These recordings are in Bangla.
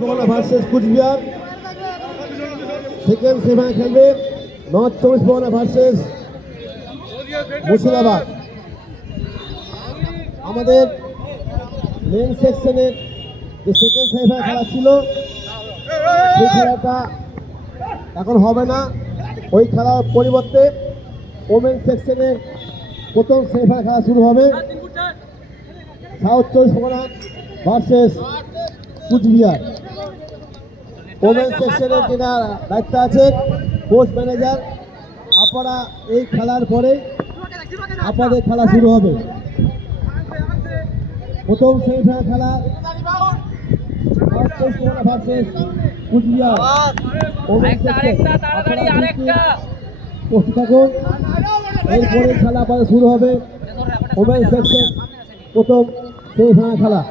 ভার্সেস কুচবিহার সেকেন্ড সেমিফাইনাল খেলবে নর্থ চব্বিশ পরগনা ভার্সেস মুর্শিদাবাদ। আমাদের মেন সেকশনের যে সেকেন্ড সেমিফাইনাল খেলা ছিল সেই খেলাটা এখন হবে না। ওই খেলার পরিবর্তে ওমেন সেকশনের প্রথম সেমিফাইনাল খেলা শুরু হবে সাউথ চব্বিশ পরগনা ভার্সেস কুচবিহার। ওমেন সেকশনের যেটা দায়িত্ব আছে কোচ ম্যানেজার, আপনারা এই খেলার পরে আপনাদের খেলা শুরু হবে। প্রথম সেমিফাইনাল খেলা সাউথ চব্বিশ পরগনা ভার্সেস কুচবিহার। প্রস্তুত থাকুন, এরপরে খেলা আপনাদের শুরু হবে ওমেন সেকশন প্রথম সেমিফাইনাল খেলা।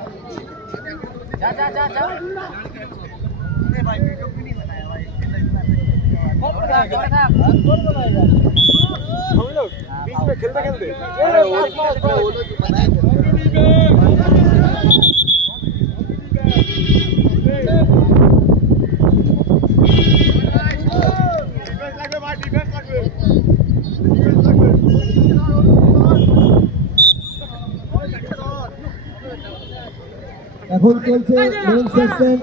এখন চলছে মেন সেকশন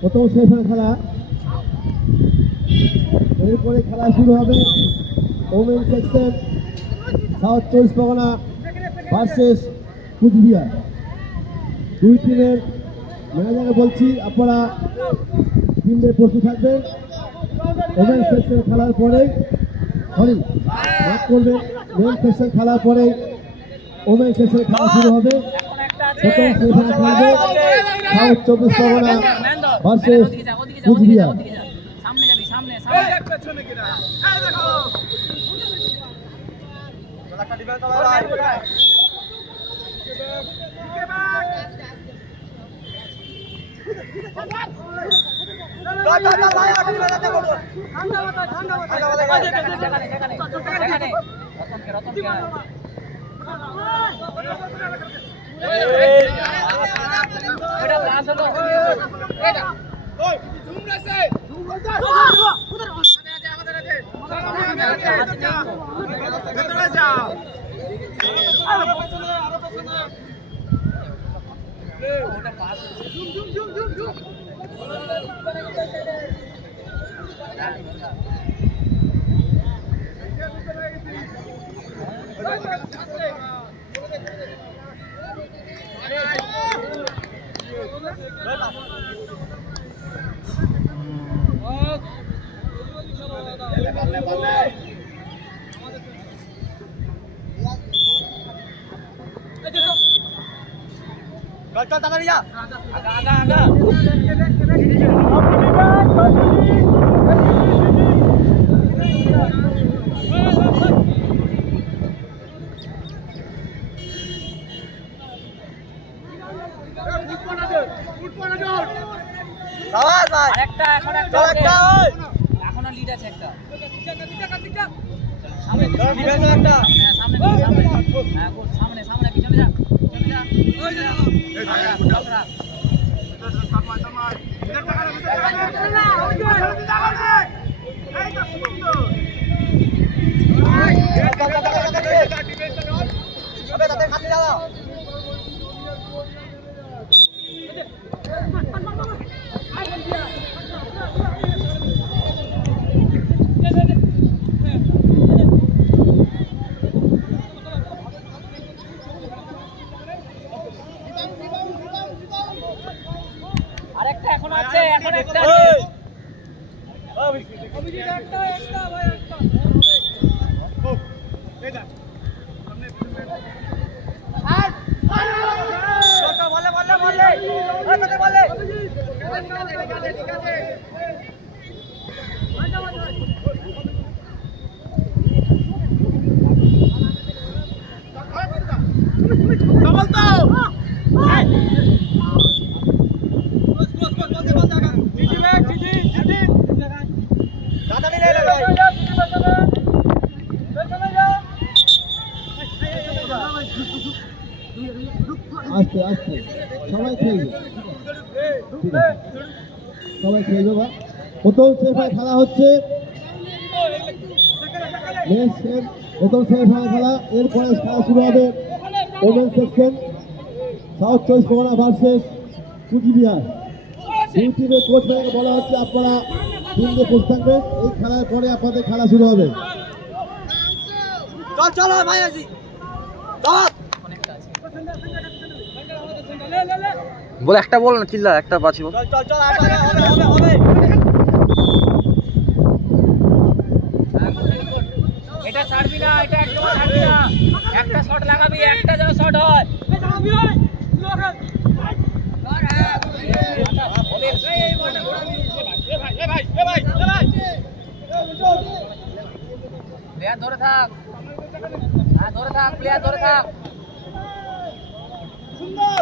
প্রথম সেমিফাইনাল খেলা। এরপরে খেলা শুরু হবে ওমেন সেকশন সাউথ চব্বিশ পরগনা ভার্সেস কুচবিহার। দুই টিমের ম্যানেজারকে বলছি আপনারা টিমদের প্রস্তুত থাকবেন। ওমেন সেকশন খেলার পরে মাফ করবেন, মেন সেকশন খেলার পরে ওমেন সেকশন খেলা শুরু হবে। প্রথম সেমিফাইনাল খেলবে সাউথ চব্বিশ পরগনা ভার্সেস কুচবিহার। এখনো লিড আছে একটা সামনে সামনে পিছনে যা আরেকটা এখন আছে, এখন একটা আছে। একটা ভাই একটা আস্তে আস্তে সবাই খেলবে। সবাই খেলবে বা প্রথম সেমিফাইনাল খেলা হচ্ছে প্রথম সেমিফাইনাল খেলা। এরপরে খেলা শুরু হবে ওমেন সেকশন সাউথ চব্বিশ পরগনা ভার্সেস কুচবিহার। দুই টিমের কোচ ম্যানকে বলা হচ্ছে আপনারা টিম দিয়ে বসে থাকবেন, এই খেলার পরে আপনাদের খেলা শুরু হবে। চল চল ভাই আজি বল একটা বল না চিল্লা একটা বাঁচিব। চল চল চল হবে এটা ছাড়বি না, এটা একদম ছাড়বি না, একটা শট লাগাবি, একটা যেন শট হয়। প্লেয়ার ধরে থাক, হ্যাঁ ধরে থাক, প্লেয়ার ধরে থাক। সুন্দর